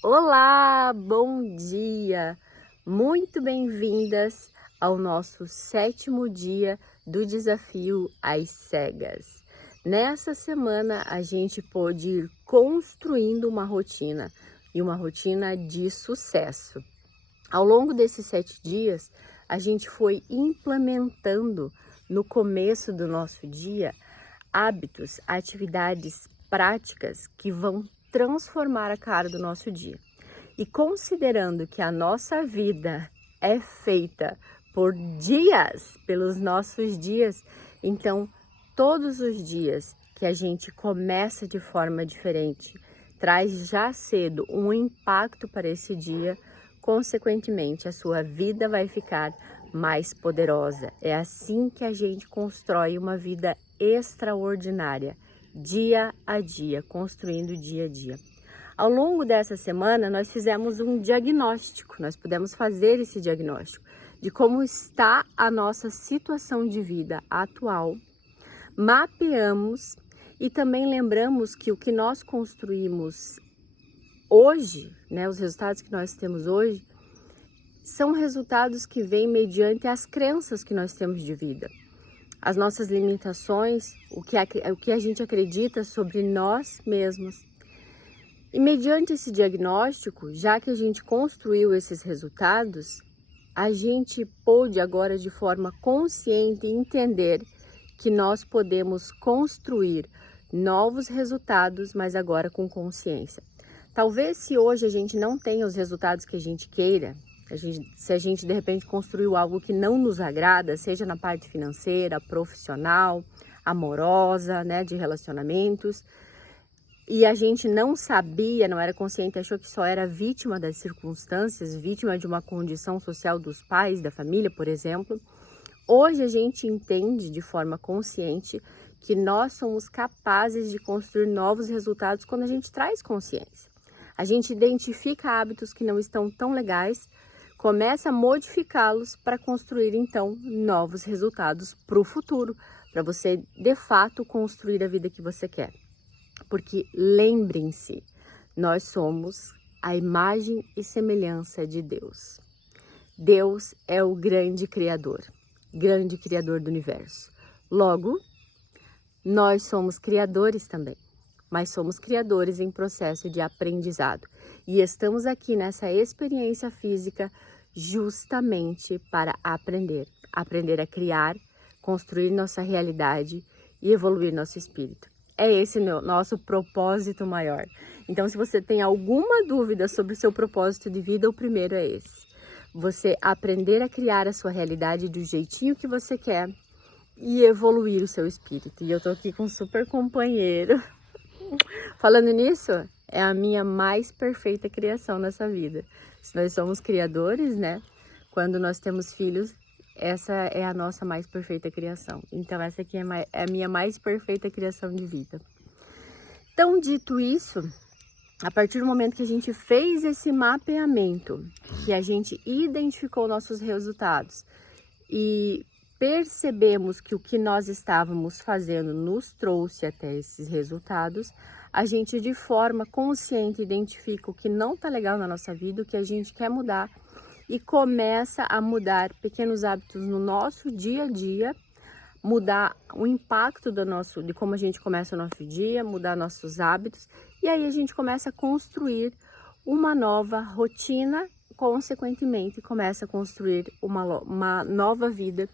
Olá, bom dia! Muito bem-vindas ao nosso 7º dia do desafio às cegas. Nessa semana a gente pôde ir construindo uma rotina e uma rotina de sucesso. Ao longo desses 7 dias, a gente foi implementando no começo do nosso dia hábitos, atividades práticas que vão transformar a cara do nosso dia. E considerando que a nossa vida é feita por dias, pelos nossos dias, então todos os dias que a gente começa de forma diferente, traz já cedo um impacto para esse dia, consequentemente a sua vida vai ficar mais poderosa. É assim que a gente constrói uma vida extraordinária, dia a dia, construindo dia a dia. Ao longo dessa semana, nós fizemos um diagnóstico, nós pudemos fazer esse diagnóstico de como está a nossa situação de vida atual, mapeamos e também lembramos que o que nós construímos hoje, os resultados que nós temos hoje, são resultados que vêm mediante as crenças que nós temos de vida. As nossas limitações, o que a gente acredita sobre nós mesmos. E mediante esse diagnóstico, já que a gente construiu esses resultados, a gente pôde agora de forma consciente entender que nós podemos construir novos resultados, mas agora com consciência. Talvez se hoje a gente não tenha os resultados que a gente queira, se a gente de repente construiu algo que não nos agrada, seja na parte financeira, profissional, amorosa, de relacionamentos, e a gente não sabia, não era consciente, achou que só era vítima das circunstâncias, vítima de uma condição social dos pais, da família, por exemplo. Hoje a gente entende de forma consciente que nós somos capazes de construir novos resultados quando a gente traz consciência. A gente identifica hábitos que não estão tão legais, começa a modificá-los para construir então novos resultados para o futuro, para você de fato construir a vida que você quer. Porque lembrem-se, nós somos a imagem e semelhança de Deus. Deus é o grande criador do universo. Logo, nós somos criadores também, mas somos criadores em processo de aprendizado. E estamos aqui nessa experiência física justamente para aprender a criar, construir nossa realidade e evoluir nosso espírito. É esse o nosso propósito maior. Então, se você tem alguma dúvida sobre o seu propósito de vida, o primeiro é esse. Você aprender a criar a sua realidade do jeitinho que você quer e evoluir o seu espírito. E eu tô aqui com um super companheiro. Falando nisso, é a minha mais perfeita criação nessa vida. Se nós somos criadores, quando nós temos filhos, essa é a nossa mais perfeita criação. Então, essa aqui é a minha mais perfeita criação de vida. Então, dito isso, a partir do momento que a gente fez esse mapeamento, que a gente identificou nossos resultados e percebemos que o que nós estávamos fazendo nos trouxe até esses resultados, a gente de forma consciente identifica o que não está legal na nossa vida, o que a gente quer mudar, e começa a mudar pequenos hábitos no nosso dia a dia, mudar o impacto de como a gente começa o nosso dia, mudar nossos hábitos, e aí a gente começa a construir uma nova rotina, consequentemente começa a construir uma nova vida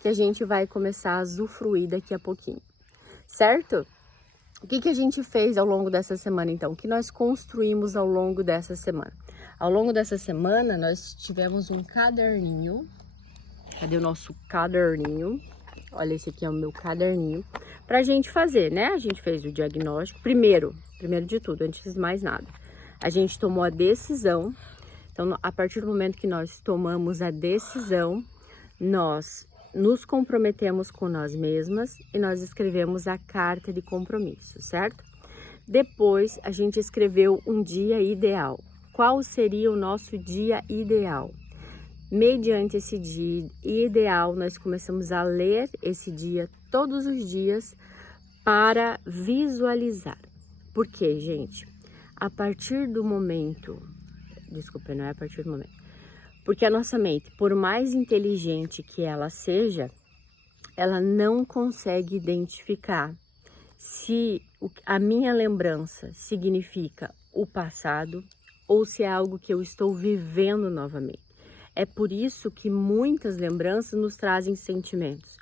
que a gente vai começar a usufruir daqui a pouquinho, certo? O que a gente fez ao longo dessa semana, então? O que nós construímos ao longo dessa semana? Ao longo dessa semana, nós tivemos um caderninho. Cadê o nosso caderninho? Olha, esse aqui é o meu caderninho. Pra gente fazer, A gente fez o diagnóstico. Primeiro de tudo, antes de mais nada, a gente tomou a decisão. Então, a partir do momento que nós tomamos a decisão, nós nos comprometemos com nós mesmas e nós escrevemos a carta de compromisso, certo? Depois, a gente escreveu um dia ideal. Qual seria o nosso dia ideal? Mediante esse dia ideal, nós começamos a ler esse dia todos os dias para visualizar. Por quê, gente? a partir do momento, desculpa, não é a partir do momento, porque a nossa mente, por mais inteligente que ela seja, ela não consegue identificar se a minha lembrança significa o passado ou se é algo que eu estou vivendo novamente. É por isso que muitas lembranças nos trazem sentimentos,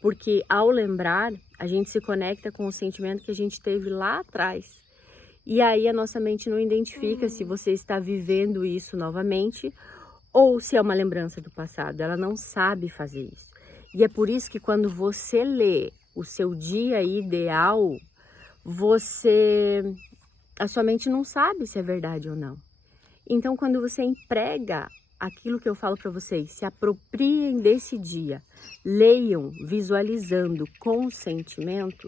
porque ao lembrar, a gente se conecta com o sentimento que a gente teve lá atrás. E aí a nossa mente não identifica se você está vivendo isso novamente ou se é uma lembrança do passado. Ela não sabe fazer isso. E é por isso que quando você lê o seu dia ideal, a sua mente não sabe se é verdade ou não. Então, quando você emprega aquilo que eu falo para vocês, se apropriem desse dia, leiam visualizando com sentimento,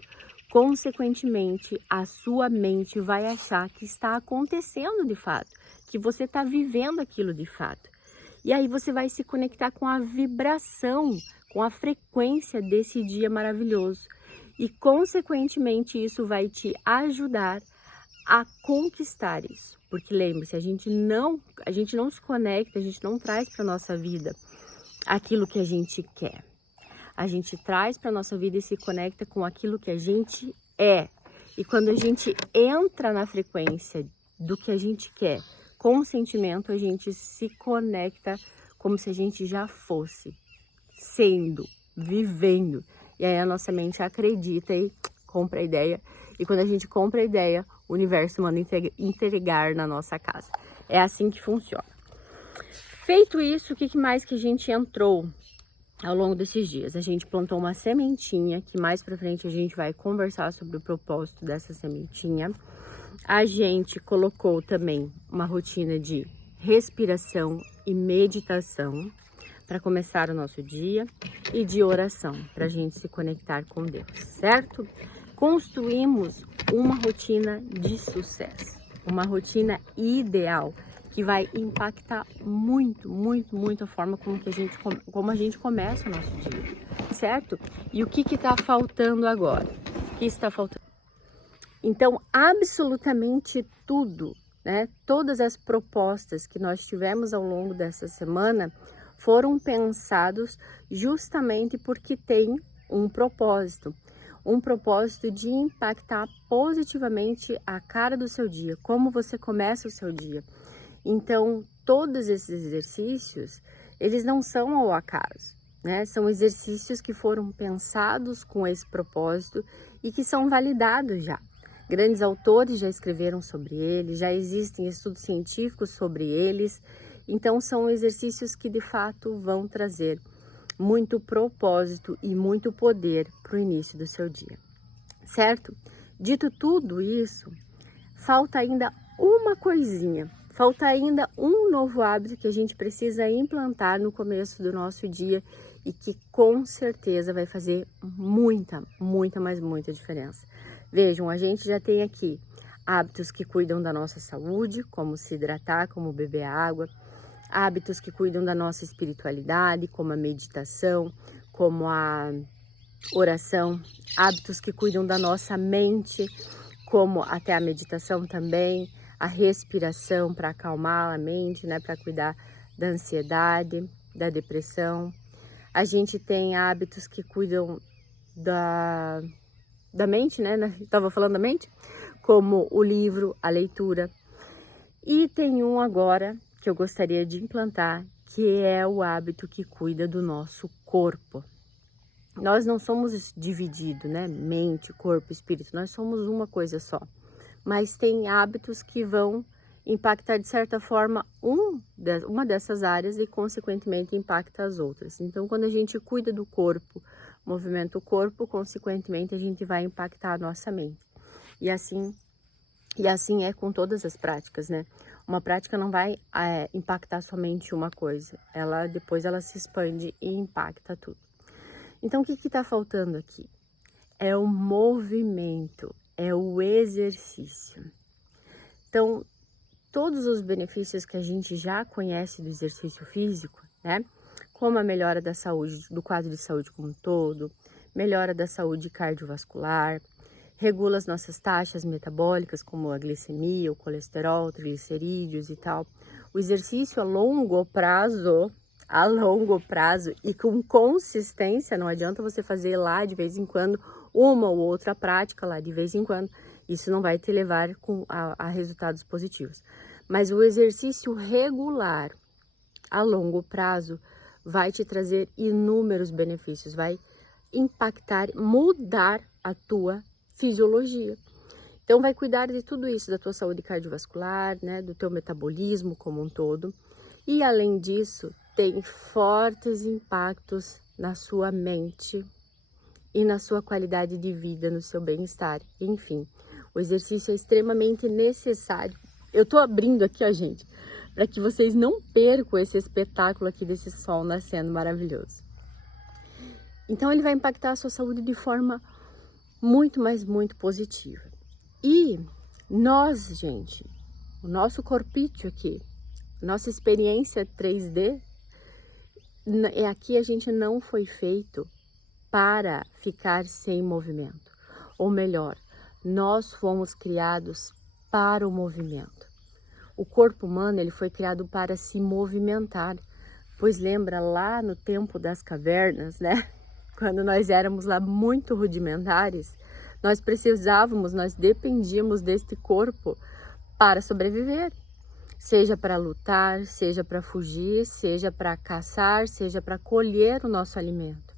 consequentemente, a sua mente vai achar que está acontecendo de fato, que você está vivendo aquilo de fato. E aí você vai se conectar com a vibração, com a frequência desse dia maravilhoso. E, consequentemente, isso vai te ajudar a conquistar isso. Porque lembre-se, a gente não se conecta, a gente não traz para a nossa vida aquilo que a gente quer. A gente traz para a nossa vida e se conecta com aquilo que a gente é. E quando a gente entra na frequência do que a gente quer, com o sentimento, a gente se conecta como se a gente já fosse, sendo, vivendo. E aí a nossa mente acredita e compra a ideia. E quando a gente compra a ideia, o universo manda entregar na nossa casa. É assim que funciona. Feito isso, o que mais que a gente entrou ao longo desses dias? A gente plantou uma sementinha, que mais pra frente a gente vai conversar sobre o propósito dessa sementinha. A gente colocou também uma rotina de respiração e meditação para começar o nosso dia e de oração para a gente se conectar com Deus, certo? Construímos uma rotina de sucesso, uma rotina ideal que vai impactar muito, muito, muito a forma como a gente começa o nosso dia, certo? E o que está faltando agora? O que está faltando? Então, absolutamente tudo, né? Todas as propostas que nós tivemos ao longo dessa semana foram pensados justamente porque tem um propósito de impactar positivamente a cara do seu dia, como você começa o seu dia. Então, todos esses exercícios, eles não são ao acaso, né? São exercícios que foram pensados com esse propósito e que são validados já. Grandes autores já escreveram sobre eles, já existem estudos científicos sobre eles. Então, são exercícios que de fato vão trazer muito propósito e muito poder para o início do seu dia, certo? Dito tudo isso, falta ainda uma coisinha, falta ainda um novo hábito que a gente precisa implantar no começo do nosso dia e que com certeza vai fazer muita, mas muita diferença. Vejam, a gente já tem aqui hábitos que cuidam da nossa saúde, como se hidratar, como beber água, hábitos que cuidam da nossa espiritualidade, como a meditação, como a oração, hábitos que cuidam da nossa mente, como até a meditação também, a respiração para acalmar a mente, né, para cuidar da ansiedade, da depressão. A gente tem hábitos que cuidam da mente, né? Estava falando da mente, como o livro, a leitura. E tem um agora que eu gostaria de implantar, que é o hábito que cuida do nosso corpo. Nós não somos divididos, né? Mente, corpo, espírito, nós somos uma coisa só. Mas tem hábitos que vão impactar de certa forma uma dessas áreas e consequentemente impacta as outras. Então, quando a gente cuida do corpo, movimenta o corpo, consequentemente a gente vai impactar a nossa mente. E assim é com todas as práticas, né? Uma prática não vai impactar somente uma coisa, depois ela se expande e impacta tudo. Então, o que está faltando aqui? É o movimento, é o exercício. Então, todos os benefícios que a gente já conhece do exercício físico, né? Como a melhora da saúde, do quadro de saúde como um todo, melhora da saúde cardiovascular, regula as nossas taxas metabólicas, como a glicemia, o colesterol, triglicerídeos e tal. O exercício a longo prazo e com consistência, não adianta você fazer lá de vez em quando, uma ou outra prática lá de vez em quando, isso não vai te levar a resultados positivos. Mas o exercício regular a longo prazo vai te trazer inúmeros benefícios, vai impactar, mudar a tua fisiologia. Então vai cuidar de tudo isso, da tua saúde cardiovascular, né, do teu metabolismo como um todo. E além disso, tem fortes impactos na sua mente e na sua qualidade de vida, no seu bem-estar. Enfim, o exercício é extremamente necessário. Eu tô abrindo aqui, ó, gente, para que vocês não percam esse espetáculo aqui desse sol nascendo maravilhoso. Então ele vai impactar a sua saúde de forma muito, mas muito positiva. E nós, gente, o nosso corpício aqui, nossa experiência 3D, aqui a gente não foi feito para ficar sem movimento. Ou melhor, nós fomos criados para o movimento. O corpo humano, ele foi criado para se movimentar. Pois lembra lá no tempo das cavernas, né? Quando nós éramos lá muito rudimentares, nós dependíamos deste corpo para sobreviver. Seja para lutar, seja para fugir, seja para caçar, seja para colher o nosso alimento.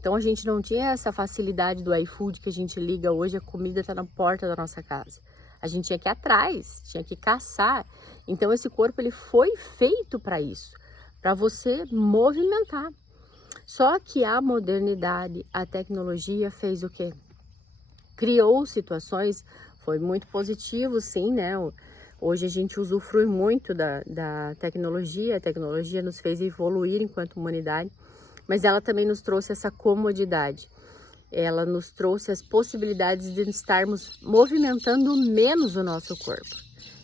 Então a gente não tinha essa facilidade do iFood que a gente liga hoje, a comida está na porta da nossa casa. A gente tinha que ir atrás, tinha que caçar. Então esse corpo ele foi feito para isso, para você movimentar. Só que a modernidade, a tecnologia fez o quê? Criou situações, foi muito positivo, sim, né? Hoje a gente usufrui muito da tecnologia, a tecnologia nos fez evoluir enquanto humanidade, mas ela também nos trouxe essa comodidade. Ela nos trouxe as possibilidades de estarmos movimentando menos o nosso corpo.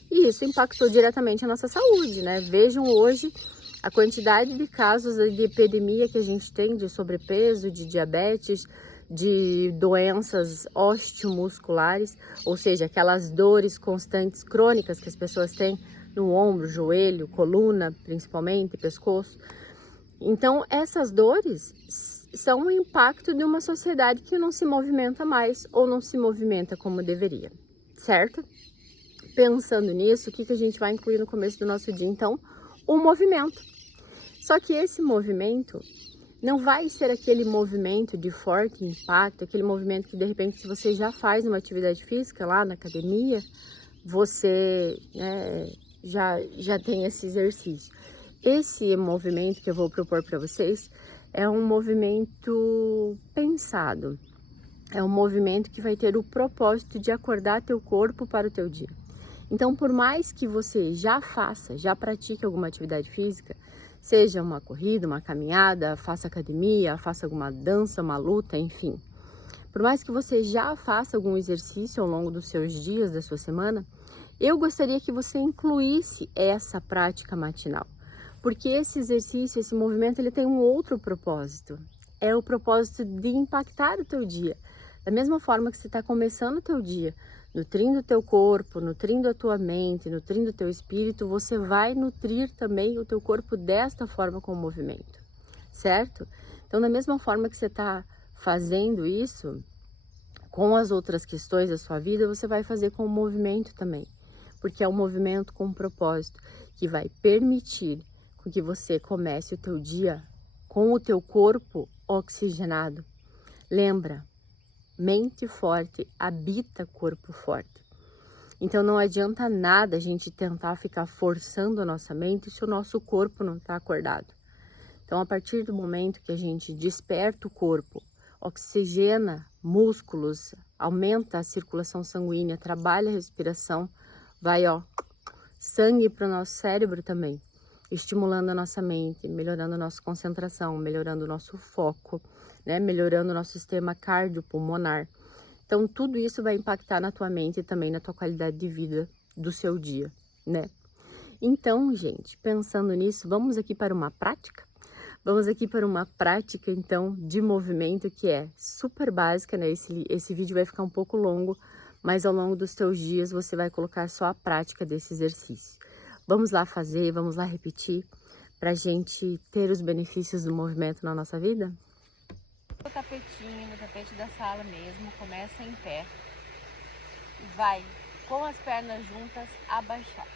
E isso impactou diretamente a nossa saúde, né? Vejam hoje a quantidade de casos de epidemia que a gente tem, de sobrepeso, de diabetes, de doenças osteomusculares, ou seja, aquelas dores constantes crônicas que as pessoas têm no ombro, joelho, coluna, principalmente, pescoço. Então, essas dores são um impacto de uma sociedade que não se movimenta mais ou não se movimenta como deveria, certo? Pensando nisso, o que a gente vai incluir no começo do nosso dia? Então, o movimento. Só que esse movimento não vai ser aquele movimento de forte impacto, aquele movimento que de repente, se você já faz uma atividade física lá na academia, você já tem esse exercício. Esse movimento que eu vou propor para vocês é um movimento pensado, é um movimento que vai ter o propósito de acordar teu corpo para o teu dia. Então, por mais que você já pratique alguma atividade física, seja uma corrida, uma caminhada, faça academia, faça alguma dança, uma luta, enfim. Por mais que você já faça algum exercício ao longo dos seus dias, da sua semana, eu gostaria que você incluísse essa prática matinal. Porque esse exercício, esse movimento, ele tem um outro propósito. É o propósito de impactar o teu dia. Da mesma forma que você está começando o teu dia, nutrindo o teu corpo, nutrindo a tua mente, nutrindo o teu espírito, você vai nutrir também o teu corpo desta forma com o movimento, certo? Então, da mesma forma que você está fazendo isso, com as outras questões da sua vida, você vai fazer com o movimento também. Porque é um movimento com um propósito que vai permitir que você comece o teu dia com o teu corpo oxigenado. Lembra? Mente forte habita corpo forte. Então não adianta nada a gente tentar ficar forçando a nossa mente se o nosso corpo não está acordado. Então a partir do momento que a gente desperta o corpo, oxigena músculos, aumenta a circulação sanguínea, trabalha a respiração, vai sangue para o nosso cérebro também, estimulando a nossa mente, melhorando a nossa concentração, melhorando o nosso foco, né? Melhorando o nosso sistema cardiopulmonar. Então, tudo isso vai impactar na tua mente e também na tua qualidade de vida do seu dia, né? Então, gente, pensando nisso, vamos aqui para uma prática? Vamos aqui para uma prática, então, de movimento que é super básica, né? Esse vídeo vai ficar um pouco longo, mas ao longo dos teus dias você vai colocar só a prática desse exercício. Vamos lá fazer, vamos lá repetir, pra gente ter os benefícios do movimento na nossa vida? O tapetinho, no tapete da sala mesmo, começa em pé e vai com as pernas juntas abaixar.